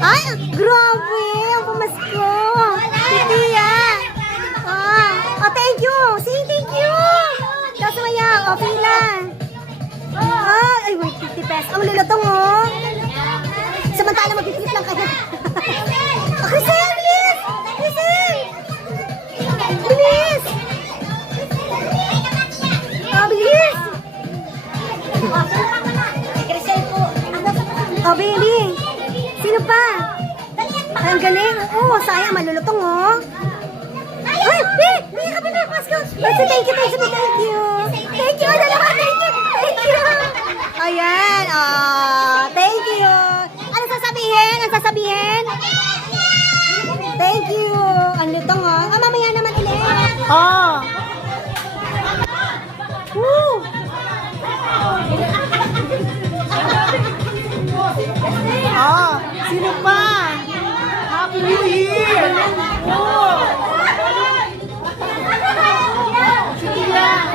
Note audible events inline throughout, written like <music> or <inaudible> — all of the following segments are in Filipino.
Ay, grabe! Ang pamasko! Hindi yan! Ah, oh, thank you! Say thank you! Tapos maya, okay oh, na. Ah, ay, wait, 50 pesos. Ang lulutong, oh. Samantala, mag-flip lang kayo. <laughs> Oh, Chriselle, please! Chriselle! Bilis! Oh, bilis! Oh, bilis! Sino pa? Ang galing. Oo, oh, sayang. Malulutong, oh. Ay, Bi! Bi, ka ba na? Let's say thank you, thank you, thank you. Thank you. Thank you, thank you. Ayan, ah, thank you. Ano sasabihin? Ano sasabihin? Thank you. Ang lutong, oh. Ah, mamaya naman ulit. Oh. Sino pa? Happy New Year! Oh! Sige lang.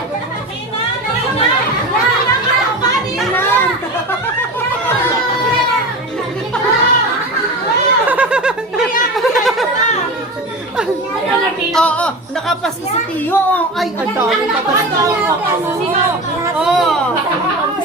Oo, nakapasi si Tio. Ay, ang dami pa ba?